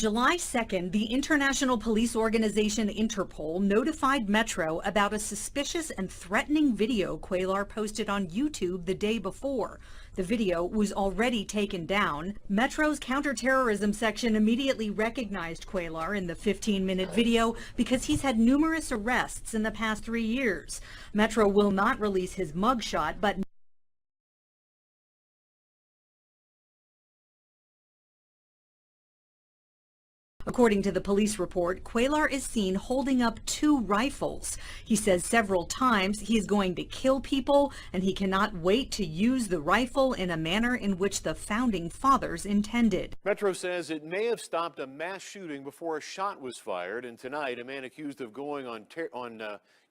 July 2nd, the international police organization Interpol notified Metro about a suspicious and threatening video Cuellar posted on YouTube the day before. The video was already taken down. Metro's counterterrorism section immediately recognized Cuellar in the 15-minute video because he's had numerous arrests in the past 3 years. Metro will not release his mugshot, but according to the police report, Cuellar is seen holding up 2 rifles. He says several times he is going to kill people and he cannot wait to use the rifle in a manner in which the founding fathers intended. Metro says it may have stopped a mass shooting before a shot was fired, and tonight a man accused of going on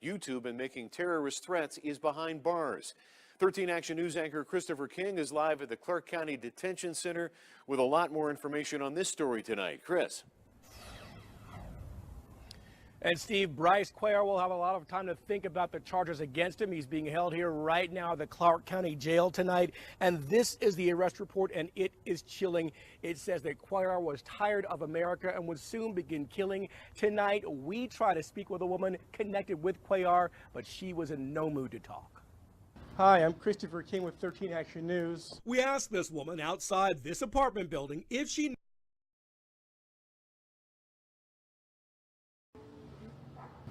YouTube and making terrorist threats is behind bars. 13 Action News anchor Christopher King is live at the Clark County Detention Center with a lot more information on this story tonight. Chris. And Steve, Bryce Cuellar will have a lot of time to think about the charges against him. He's being held here right now at the Clark County Jail tonight. And this is the arrest report, and it is chilling. It says that Cuellar was tired of America and would soon begin killing. Tonight, we try to speak with a woman connected with Cuellar, but she was in no mood to talk. Hi, I'm Christopher King with 13 Action News. We asked this woman outside this apartment building if she...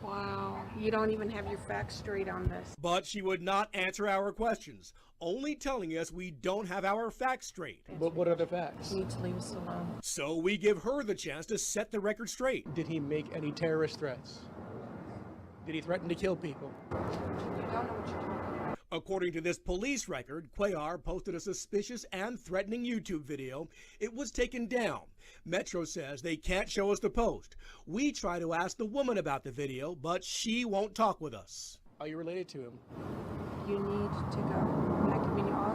Wow, you don't even have your facts straight on this. But she would not answer our questions, only telling us we don't have our facts straight. But what are the facts? You need to leave us alone. So we give her the chance to set the record straight. Did he make any terrorist threats? Did he threaten to kill people? You don't know what you're talking about. According to this police record, Cuellar posted a suspicious and threatening YouTube video. It was taken down. Metro says they can't show us the post. We try to ask the woman about the video, but she won't talk with us. Are you related to him? You need to go.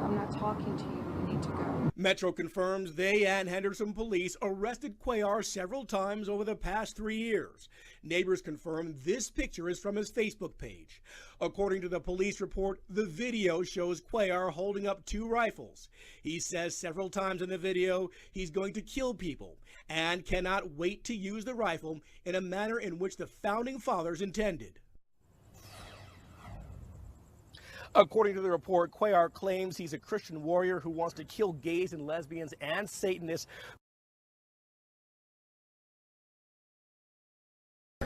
I'm not talking to you. You need to go. Metro confirms they and Henderson police arrested Cuellar several times over the past 3 years. Neighbors confirm this picture is from his Facebook page. According to the police report, the video shows Cuellar holding up 2 rifles. He says several times in the video he's going to kill people and cannot wait to use the rifle in a manner in which the founding fathers intended. According to the report, Cuellar claims he's a Christian warrior who wants to kill gays and lesbians and Satanists.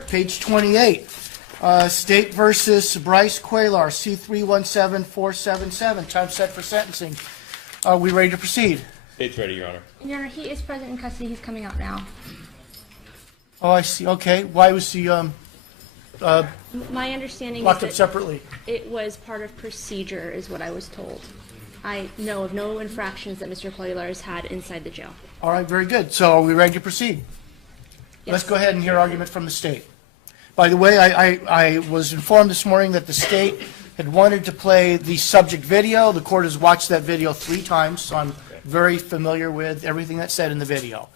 Page 28, State versus Bryce Cuellar, C317477, time set for sentencing. Are we ready to proceed? State's ready, Your Honor. Your Honor, he is present in custody. He's coming out now. Oh, I see. Okay. Why was he My understanding locked is up separately? It was part of procedure, is what I was told. I know of no infractions that Mr. Cuellar has had inside the jail. All right, very good. So are we ready to proceed? Yes. Let's go ahead and hear argument from the state. By the way, I was informed this morning that the state had wanted to play the subject video. The court has watched that video 3 times, so I'm very familiar with everything that's said in the video.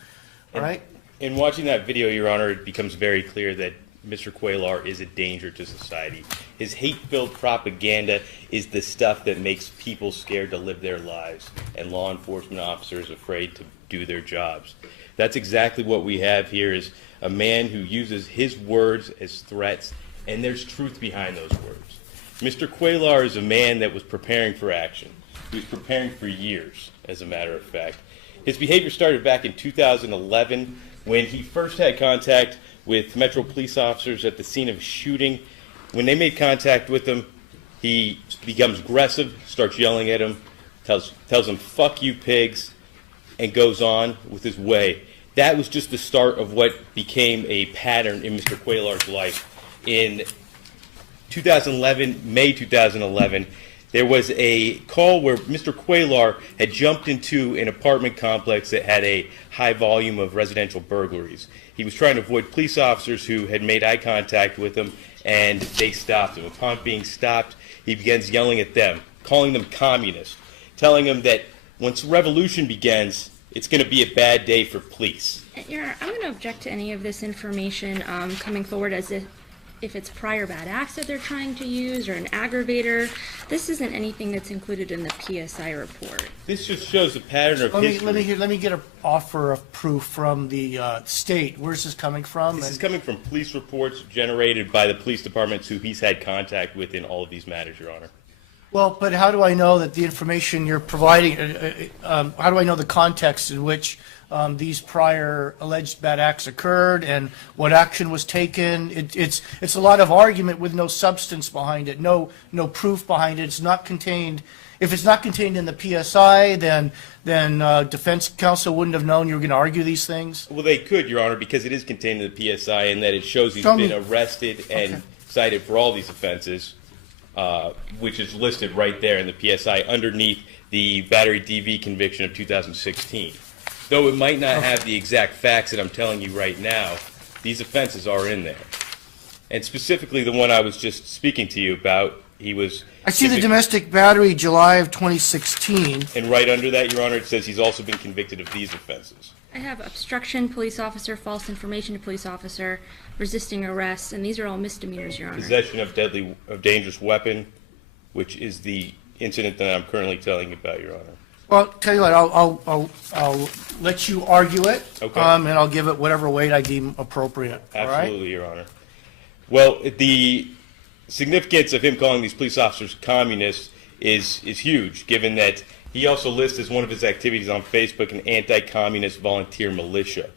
All right? In watching that video, Your Honor, it becomes very clear that Mr. Cuellar is a danger to society. His hate-filled propaganda is the stuff that makes people scared to live their lives and law enforcement officers afraid to do their jobs. That's exactly what we have here, is a man who uses his words as threats, and there's truth behind those words. Mr. Cuellar is a man that was preparing for action. He was preparing for years, as a matter of fact. His behavior started back in 2011 when he first had contact with Metro police officers at the scene of shooting. When they made contact with him, he becomes aggressive, starts yelling at him, tells them, "Fuck you, pigs," and goes on with his way. That was just the start of what became a pattern in Mr. Cuellar's life. In 2011, May 2011, there was a call where Mr. Cuellar had jumped into an apartment complex that had a high volume of residential burglaries. He was trying to avoid police officers who had made eye contact with him, and they stopped him. Upon being stopped, he begins yelling at them, calling them communists, telling them that once revolution begins, it's going to be a bad day for police. Your Honor, I'm going to object to any of this information coming forward as if if it's prior bad acts that they're trying to use or an aggravator. This isn't anything that's included in the PSI report. This just shows a pattern of history. Let me get an offer of proof from the state. Where's this coming from? This is coming from police reports generated by the police departments who he's had contact with in all of these matters, Your Honor. Well, but how do I know that the information you're providing, how do I know the context in which these prior alleged bad acts occurred and what action was taken? It's a lot of argument with no substance behind it, no proof behind it. It's not contained. If it's not contained in the PSI, then defense counsel wouldn't have known you were going to argue these things? Well, they could, Your Honor, because it is contained in the PSI and that it shows he's been arrested and cited for all these offenses. Which is listed right there in the PSI underneath the battery DV conviction of 2016. Though it might not have the exact facts that I'm telling you right now, these offenses are in there. And specifically the one I was just speaking to you about, I see the domestic battery July of 2016. And right under that, Your Honor, it says he's also been convicted of these offenses. I have obstruction, police officer, false information to police officer, resisting arrest, and these are all misdemeanors, Your Honor. Possession of dangerous weapon, which is the incident that I'm currently telling you about, Your Honor. Well, tell you what, I'll let you argue it, Okay. And I'll give it whatever weight I deem appropriate. Absolutely, all right? Your Honor. Well, the significance of him calling these police officers communists is huge, given that he also lists as one of his activities on Facebook an anti-communist volunteer militia.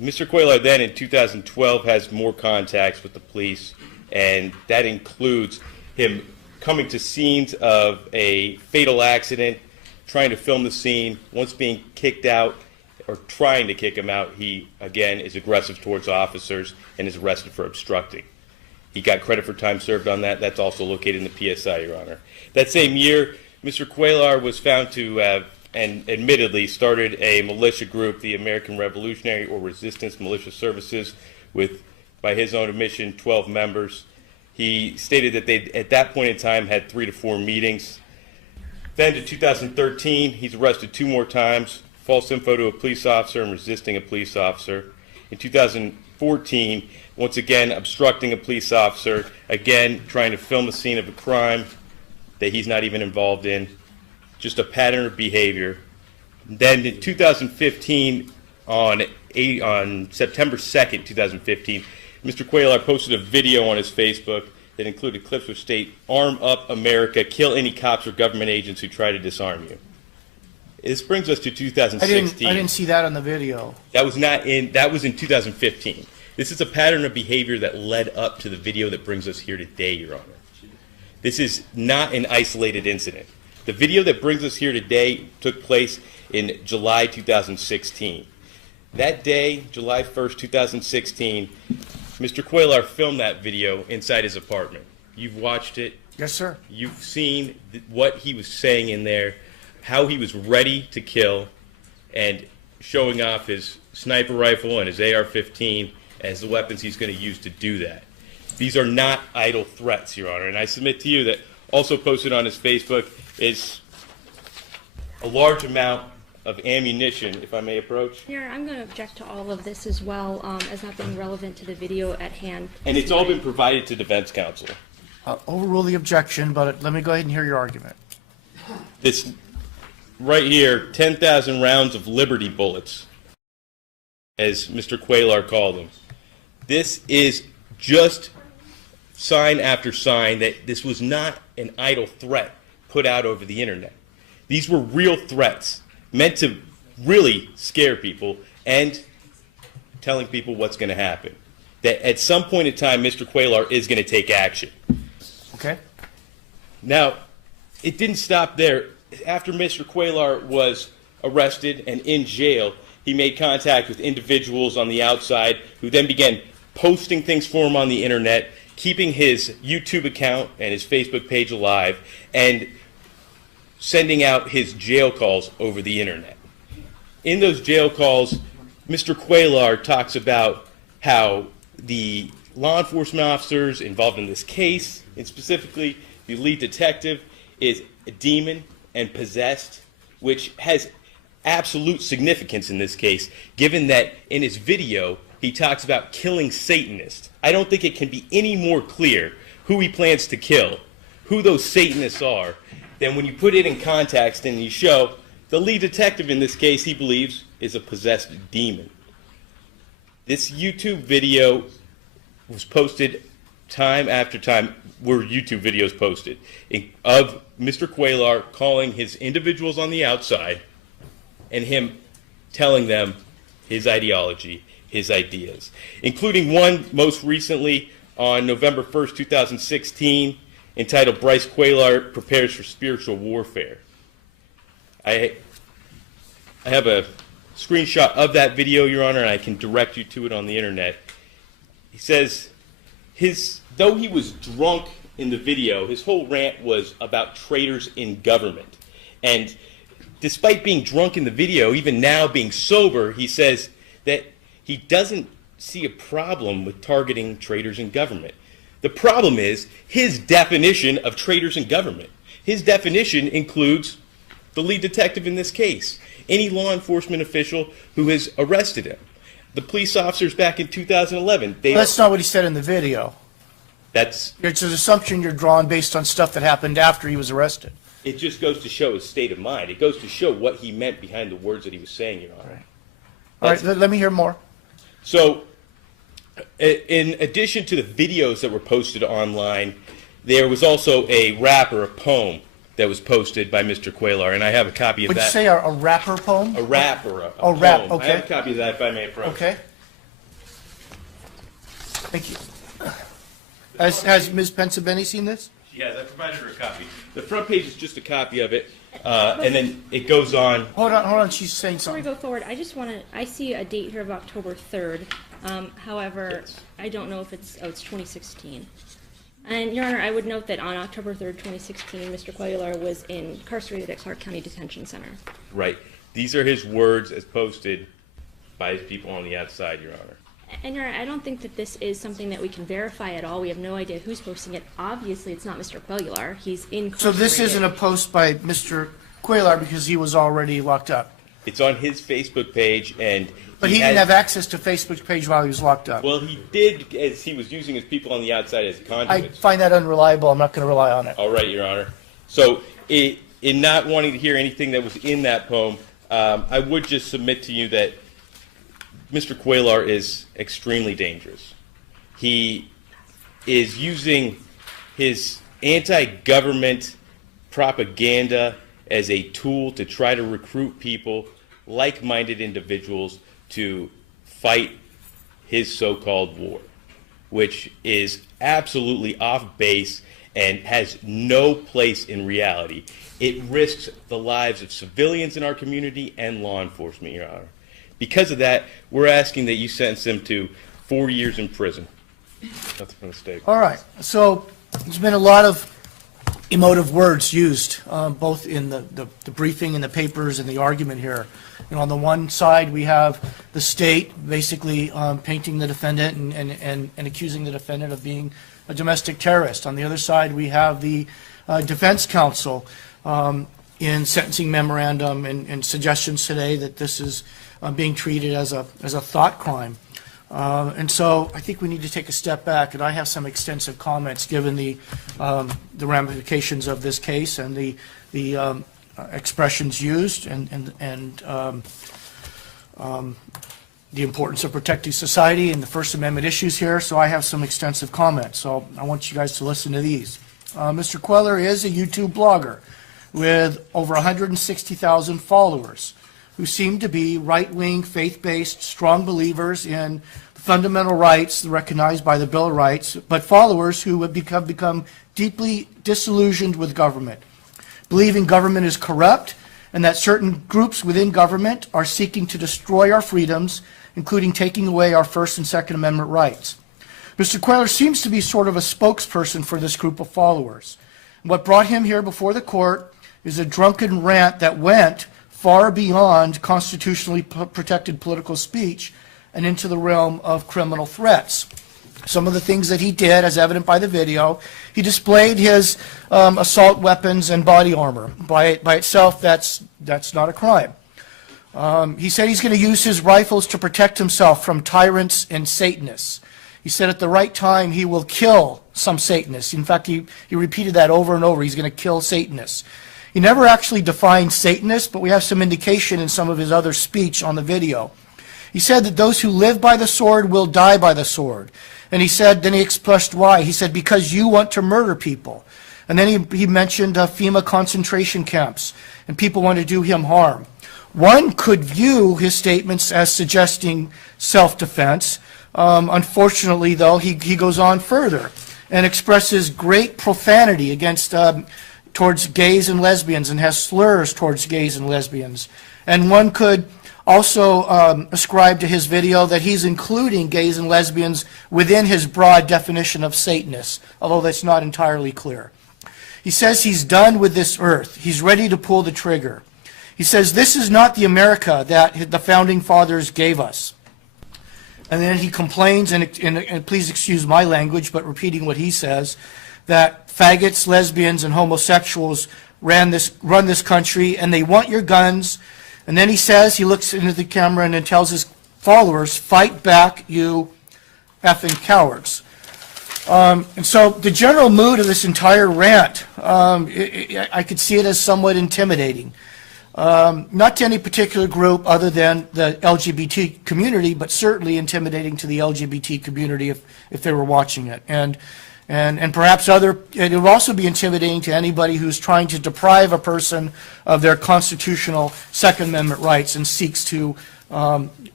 Mr. Cuellar then in 2012 has more contacts with the police, and that includes him coming to scenes of a fatal accident, trying to film the scene. Once being kicked out, or trying to kick him out, he again is aggressive towards officers and is arrested for obstructing. He got credit for time served on that. That's also located in the PSI, Your Honor. That same year, Mr. Cuellar was found to have, and admittedly started a militia group, the American Revolutionary or Resistance Militia Services, with, by his own admission, 12 members. He stated that they, at that point in time, had 3 to 4 meetings. Then to 2013, he's arrested 2 more times, false info to a police officer and resisting a police officer. In 2014, once again, obstructing a police officer, again, trying to film a scene of a crime that he's not even involved in, just a pattern of behavior. Then in 2015, on September 2nd, 2015, Mr. Cuellar posted a video on his Facebook that included clips of state, "Arm up America, kill any cops or government agents who try to disarm you." This brings us to 2016. I didn't see that on the video. That was in 2015. This is a pattern of behavior that led up to the video that brings us here today, Your Honor. This is not an isolated incident. The video that brings us here today took place in July 2016. That day, July 1st, 2016, Mr. Cuellar filmed that video inside his apartment. You've watched it. Yes, sir. You've seen what he was saying in there, how he was ready to kill, and showing off his sniper rifle and his AR-15 as the weapons he's going to use to do that. These are not idle threats, Your Honor. And I submit to you that also posted on his Facebook is a large amount of ammunition, if I may approach. Here, I'm going to object to all of this as well, as not being relevant to the video at hand. And it's all been provided to defense counsel. Overrule the objection, but let me go ahead and hear your argument. This right here, 10,000 rounds of Liberty bullets, as Mr. Cuellar called them. This is just sign after sign that this was not an idle threat put out over the internet. These were real threats meant to really scare people and telling people what's going to happen. That at some point in time, Mr. Cuellar is going to take action. Okay. Now, it didn't stop there. After Mr. Cuellar was arrested and in jail, he made contact with individuals on the outside who then began posting things for him on the internet, keeping his YouTube account and his Facebook page alive, and sending out his jail calls over the internet. In those jail calls, Mr. Cuellar talks about how the law enforcement officers involved in this case, and specifically the lead detective, is a demon and possessed, which has absolute significance in this case, given that in his video, he talks about killing Satanists. I don't think it can be any more clear who he plans to kill, who those Satanists are, than when you put it in context and you show the lead detective in this case, he believes, is a possessed demon. This YouTube video was posted time after time, were YouTube videos posted, of Mr. Cuellar calling his individuals on the outside and him telling them his ideology, his ideas, including one most recently on November 1st, 2016, entitled Bryce Cuellar Prepares for Spiritual Warfare. I have a screenshot of that video, Your Honor, and I can direct you to it on the internet. He says, though he was drunk in the video, his whole rant was about traitors in government. And despite being drunk in the video, even now being sober, he says that he doesn't see a problem with targeting traitors in government. The problem is his definition of traitors in government. His definition includes the lead detective in this case, any law enforcement official who has arrested him. The police officers back in 2011. That's not what he said in the video. It's an assumption you're drawing based on stuff that happened after he was arrested. It just goes to show his state of mind. It goes to show what he meant behind the words that he was saying, Your Honor. All right, let me hear more. So, in addition to the videos that were posted online, there was also a rap or a poem that was posted by Mr. Cuellar, and I have a copy of that. Would you say a rapper poem? A rap or a poem. Rap, okay. I have a copy of that if I may approach. Okay. Thank you. Has Ms. Pensabeni seen this? She has. I provided her a copy. The front page is just a copy of it, and then it goes on. Hold on. She's saying Before we something. go forward, I just want to, I see a date here of October 3rd. However, Yes. I don't know if it's 2016. And, Your Honor, I would note that on October 3rd, 2016, Mr. Cuellar was incarcerated at Clark County Detention Center. Right. These are his words as posted by his people on the outside, Your Honor. And, Your Honor, I don't think that this is something that we can verify at all. We have no idea who's posting it. Obviously, it's not Mr. Cuellar. He's incarcerated. So this isn't a post by Mr. Cuellar because he was already locked up? It's on his Facebook page, and But he didn't have access to Facebook's page while he was locked up. Well, he did, as he was using his people on the outside as I conduits. find that unreliable. I'm not going to rely on it. All right, Your Honor. So, in not wanting to hear anything that was in that poem, I would just submit to you that Mr. Cuellar is extremely dangerous. He is using his anti-government propaganda as a tool to try to recruit people, like-minded individuals, to fight his so-called war, which is absolutely off base and has no place in reality. It risks the lives of civilians in our community and law enforcement, Your Honor. Because of that, we're asking that you sentence him to 4 years in prison. That's a mistake. All right. So there's been a lot of emotive words used, both in the briefing and the papers and the argument here. And on the one side, we have the state basically painting the defendant and accusing the defendant of being a domestic terrorist. On the other side, we have the defense counsel in sentencing memorandum and suggestions today that this is being treated as a thought crime. And so I think we need to take a step back, and I have some extensive comments given the ramifications of this case and the expressions used and the importance of protecting society and the First Amendment issues here. So I have some extensive comments. So I want you guys to listen to these. Mr. Cuellar is a YouTube blogger with over 160,000 followers who seem to be right-wing, faith-based, strong believers in fundamental rights recognized by the Bill of Rights, but followers who have become deeply disillusioned with government, believing government is corrupt and that certain groups within government are seeking to destroy our freedoms, including taking away our First and Second Amendment rights. Mr. Cuellar seems to be sort of a spokesperson for this group of followers. What brought him here before the court is a drunken rant that went far beyond constitutionally protected political speech and into the realm of criminal threats. Some of the things that he did, as evident by the video, he displayed his assault weapons and body armor. By itself, that's not a crime. He said he's going to use his rifles to protect himself from tyrants and Satanists. He said at the right time he will kill some Satanists. In fact, he repeated that over and over. He's going to kill Satanists. He never actually defined Satanists, but we have some indication in some of his other speech on the video. He said that those who live by the sword will die by the sword. And he said, then he expressed why. He said, because you want to murder people. And then he mentioned FEMA concentration camps, and people want to do him harm. One could view his statements as suggesting self-defense. Unfortunately, though, he goes on further and expresses great profanity against towards gays and lesbians, and has slurs towards gays and lesbians. And one could also ascribe to his video that he's including gays and lesbians within his broad definition of Satanists, although that's not entirely clear. He says he's done with this earth. He's ready to pull the trigger. He says this is not the America that the Founding Fathers gave us. And then he complains, and please excuse my language, but repeating what he says, that faggots, lesbians, and homosexuals run this country, and they want your guns. And then he says, he looks into the camera and then tells his followers, fight back, you effing cowards. And so the general mood of this entire rant, I could see it as somewhat intimidating. Not to any particular group other than the LGBT community, but certainly intimidating to the LGBT community if they were watching it. And perhaps it would also be intimidating to anybody who's trying to deprive a person of their constitutional Second Amendment rights and seeks to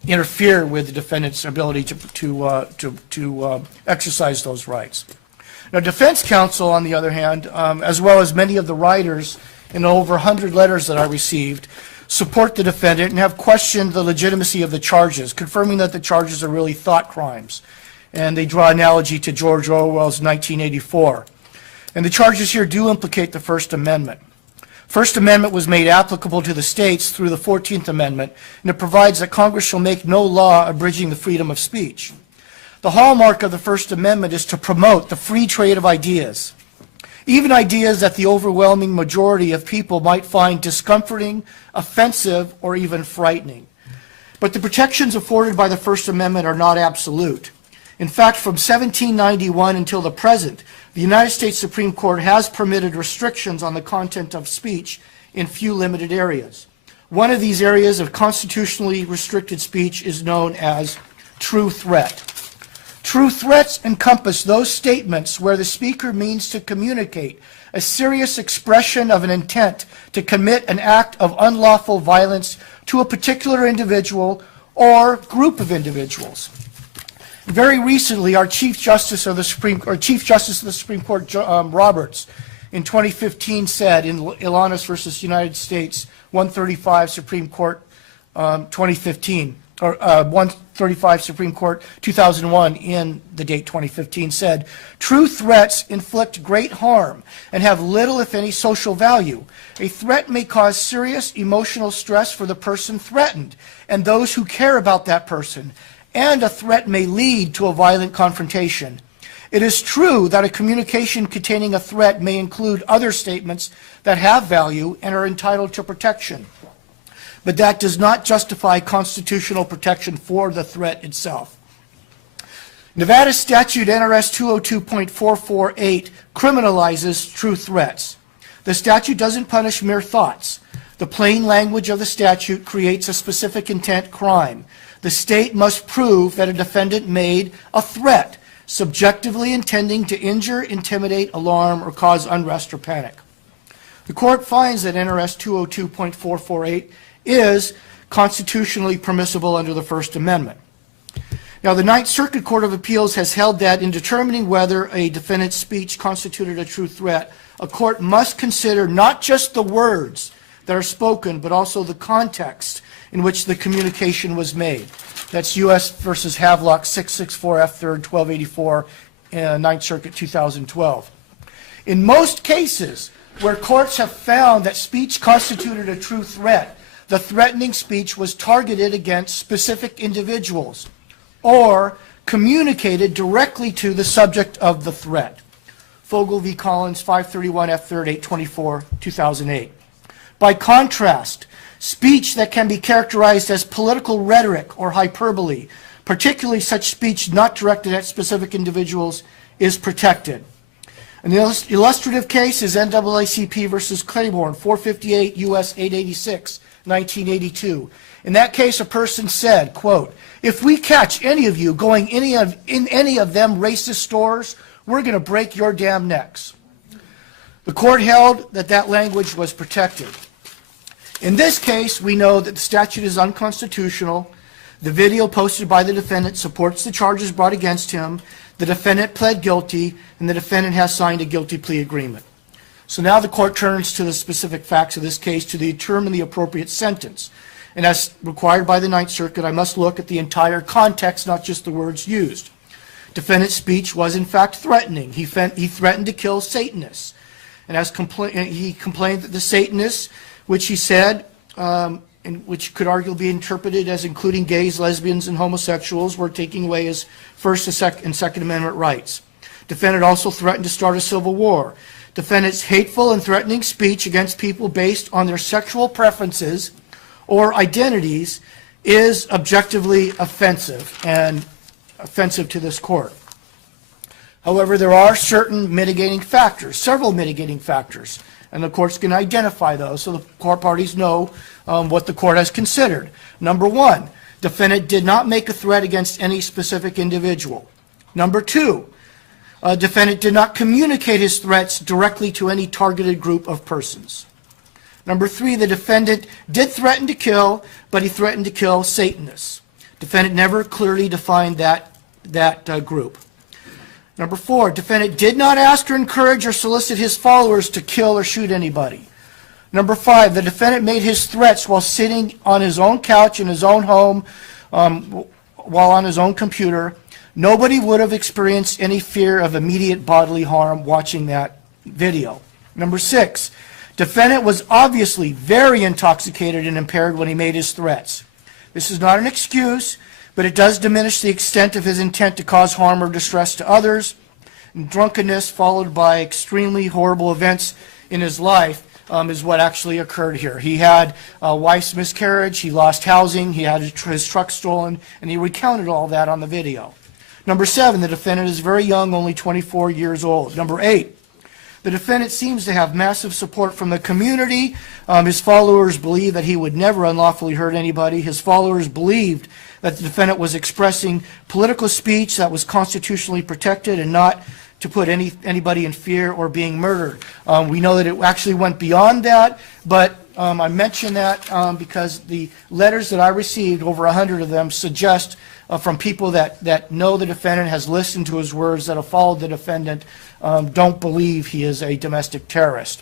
interfere with the defendant's ability to exercise those rights. Now, defense counsel, on the other hand, as well as many of the writers in over 100 letters that I received, support the defendant and have questioned the legitimacy of the charges, confirming that the charges are really thought crimes. And they draw analogy to George Orwell's 1984. And the charges here do implicate the First Amendment. First Amendment was made applicable to the states through the 14th Amendment, and it provides that Congress shall make no law abridging the freedom of speech. The hallmark of the First Amendment is to promote the free trade of ideas, even ideas that the overwhelming majority of people might find discomforting, offensive, or even frightening. But the protections afforded by the First Amendment are not absolute. In fact, from 1791 until the present, the United States Supreme Court has permitted restrictions on the content of speech in few limited areas. One of these areas of constitutionally restricted speech is known as true threat. True threats encompass those statements where the speaker means to communicate a serious expression of an intent to commit an act of unlawful violence to a particular individual or group of individuals. Very recently, our Chief Justice of the Supreme Court, Roberts, in 2015 said in Ilanis versus United States, 135 Supreme Court 2015, or 135 Supreme Court 2001 in the date 2015 said, true threats inflict great harm and have little, if any, social value. A threat may cause serious emotional stress for the person threatened and those who care about that person, and a threat may lead to a violent confrontation. It is true that a communication containing a threat may include other statements that have value and are entitled to protection, but that does not justify constitutional protection for the threat itself. Nevada statute NRS 202.448 criminalizes true threats. The statute doesn't punish mere thoughts. The plain language of the statute creates a specific intent crime. The state must prove that a defendant made a threat, subjectively intending to injure, intimidate, alarm, or cause unrest or panic. The court finds that NRS 202.448 is constitutionally permissible under the First Amendment. Now, the Ninth Circuit Court of Appeals has held that in determining whether a defendant's speech constituted a true threat, a court must consider not just the words that are spoken, but also the context in which the communication was made. That's U.S. versus Havelock 664 F3rd 1284, Ninth Circuit 2012. In most cases where courts have found that speech constituted a true threat, the threatening speech was targeted against specific individuals or communicated directly to the subject of the threat. Fogel v. Collins 531 F3rd 824 2008. By contrast, speech that can be characterized as political rhetoric or hyperbole, particularly such speech not directed at specific individuals, is protected. An illustrative case is NAACP versus Claiborne, 458 U.S. 886, 1982. In that case, a person said, quote, "If we catch any of you going in any of them racist stores, we're going to break your damn necks." The court held that that language was protected. In this case, we know that the statute is unconstitutional. The video posted by the defendant supports the charges brought against him. The defendant pled guilty, and the defendant has signed a guilty plea agreement. So now the court turns to the specific facts of this case to determine the appropriate sentence. And as required by the Ninth Circuit, I must look at the entire context, not just the words used. Defendant's speech was in fact threatening. He threatened to kill Satanists. And as he complained that the Satanists, which he said, and which could arguably be interpreted as including gays, lesbians, and homosexuals, were taking away his First and Second Amendment rights. Defendant also threatened to start a civil war. Defendant's hateful and threatening speech against people based on their sexual preferences or identities is objectively offensive and offensive to this court. However, there are certain mitigating factors, several mitigating factors, and the court's going to identify those so the court parties know what the court has considered. Number one, defendant did not make a threat against any specific individual. Number two, defendant did not communicate his threats directly to any targeted group of persons. Number three, the defendant did threaten to kill, but he threatened to kill Satanists. Defendant never clearly defined that group. Number four, defendant did not ask or encourage or solicit his followers to kill or shoot anybody. Number five, the defendant made his threats while sitting on his own couch in his own home, while on his own computer. Nobody would have experienced any fear of immediate bodily harm watching that video. Number six, defendant was obviously very intoxicated and impaired when he made his threats. This is not an excuse, but it does diminish the extent of his intent to cause harm or distress to others. And drunkenness followed by extremely horrible events in his life is what actually occurred here. He had a wife's miscarriage, he lost housing, he had his truck stolen, and he recounted all that on the video. Number seven, the defendant is very young, only 24 years old. Number eight, the defendant seems to have massive support from the community. His followers believe that he would never unlawfully hurt anybody. His followers believed that the defendant was expressing political speech that was constitutionally protected and not to put anybody in fear or being murdered. We know that it actually went beyond that, but I mention that because the letters that I received, over 100 of them, suggest from people that know the defendant, has listened to his words, that have followed the defendant, don't believe he is a domestic terrorist.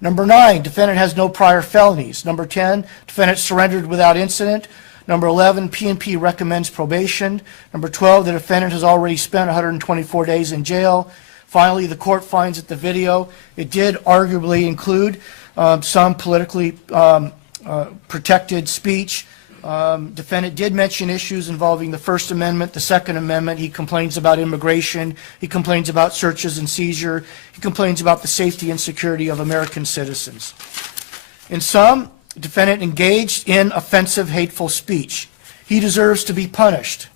Number 9, defendant has no prior felonies. Number 10, defendant surrendered without incident. Number 11, P&P recommends probation. Number 12, the defendant has already spent 124 days in jail. Finally, the court finds that the video, it did arguably include some politically protected speech. Defendant did mention issues involving the First Amendment, the Second Amendment. He complains about immigration. He complains about searches and seizure. He complains about the safety and security of American citizens. In sum, the defendant engaged in offensive, hateful speech. He deserves to be punished,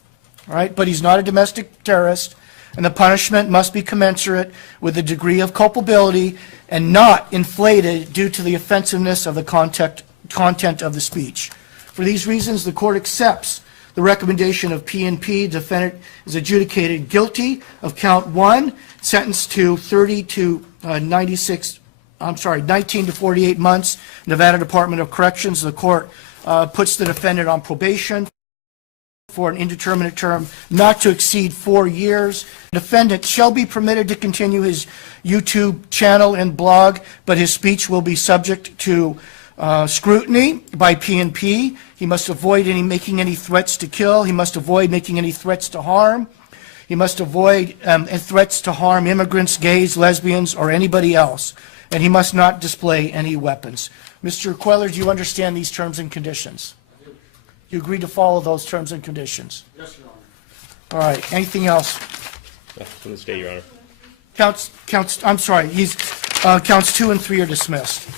right? But he's not a domestic terrorist, and the punishment must be commensurate with the degree of culpability and not inflated due to the offensiveness of the content of the speech. For these reasons, the court accepts the recommendation of P&P. Defendant is adjudicated guilty of count 1, sentenced to 19 to 48 months. Nevada Department of Corrections, the court puts the defendant on probation for an indeterminate term not to exceed 4 years. Defendant shall be permitted to continue his YouTube channel and blog, but his speech will be subject to scrutiny by P&P. He must avoid making any threats to kill. He must avoid making any threats to harm. He must avoid threats to harm immigrants, gays, lesbians, or anybody else. And he must not display any weapons. Mr. Queller, do you understand these terms and conditions? I do. You agree to follow those terms and conditions? Yes, Your Honor. All right. Anything else? From the state, Your Honor. Counts 2 and 3 are dismissed.